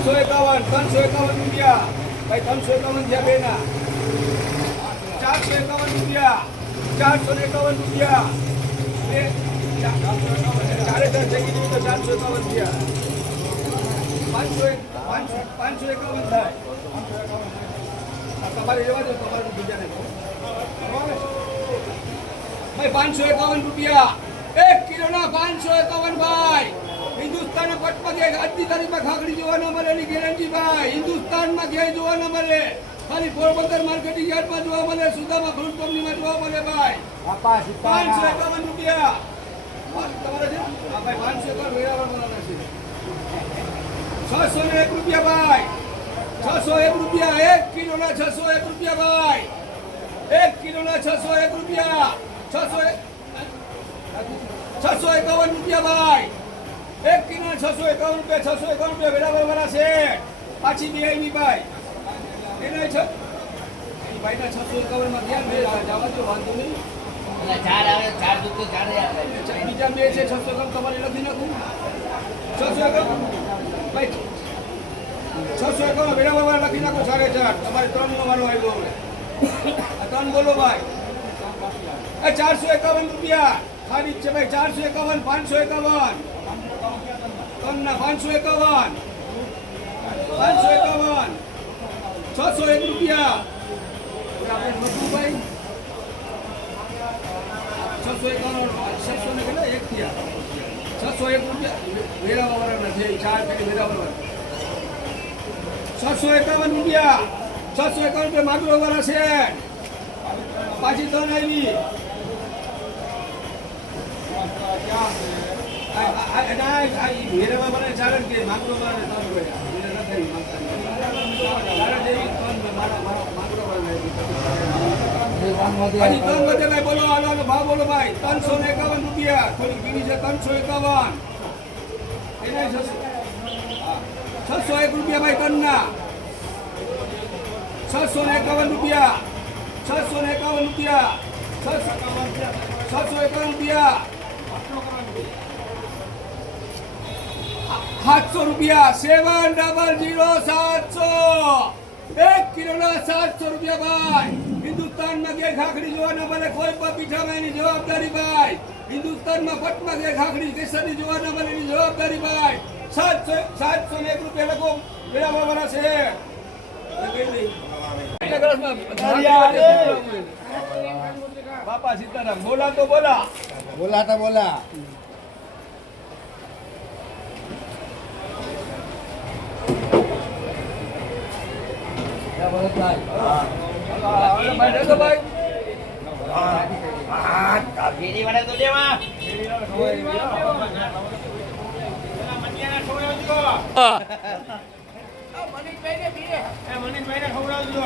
351 રૂપિયા ભાઈ 351 થયા બેના 451 રૂપિયા 451 રૂપિયા બે 451 થઈ ગઈ તો 451 રૂપિયા 551 થાય તમારે જવા દો તમારે બીજાને ભાઈ 551 રૂપિયા 1 કિલોના 551 ભાઈ હિન્દુસ્તાન પટમાં કે આજની તારીખમાં ખાખડી જોવા ન મળે એની ગેરંટી ભાઈ હિન્દુસ્તાનમાં ક્યાંય જોવા ન મળે ખાલી પોરબંદર માર્કેટિંગ યાર્ડમાં જોવા મળે સુદામા ફ્રૂટ કંપનીમાં જોવા મળે ભાઈ 551 રૂપિયા તમારે છે હા ભાઈ 551 વેરાવળવાળાના છે 601 રૂપિયા ભાઈ 601 રૂપિયા 1 કિલોના 601 રૂપિયા ભાઈ 1 કિલોના 601 રૂપિયા 651 રૂપિયા ભાઈ 1 કિલો 651 રૂપિયા 651 રૂપિયા વેરાવળવાળા છે પાછી બે આવી ભાઈ એને છે ભાઈના 651 માં ધ્યાન દે જવા દો વાંધો નહીં ચાર આવે ચાર દુઃખ ચાર બીજા બે છે 651 તમારે લખી નાખું 651 ભાઈ 651 વેરાવળવાળા લખી નાખો 4.5 તમારે 3 નો વારો આવ્યો હવે આ 3 બોલો ભાઈ 451 રૂપિયા ખાલી છે ભાઈ 451 551 તમના 551 601 રૂપિયા આપણે મધુભાઈ 651 ને કેટલા એક થયા 601 રૂપિયા વેરાવળવાળાના છે 4 પેલી વેરાવળવાળા 651 રૂપિયા 651 રૂપિયા માગરોવાળા છે પાછી 3 આવી વેરાવળવાળા ચારણ કે માગરોવાળા 3 રૂપિયા બોલો આનો ભાવ બોલો ભાઈ 351 રૂપિયા થોડી બીજી છે 351 એને 601 રૂપિયા ભાઈ કન્ના 651 રૂપિયા 651 રૂપિયા 651 રૂપિયા 700 રૂપિયા 700 1 કિલોના 700 રૂપિયા ભાઈ હિન્દુસ્તાનમાં કે ખાખડી જોવા ન મળે કોઈ પણ પીઠામાં એની જવાબદારી ભાઈ હિન્દુસ્તાનમાં પટમાં કે ખાખડી કેસરની જોવા ન મળે એની જવાબદારી ભાઈ 701 રૂપિયા લખો વેરાવળવાળા છે બાપા સીતારામ બોલા તો બોલા મનીષભાઈ ને ખવડાવજો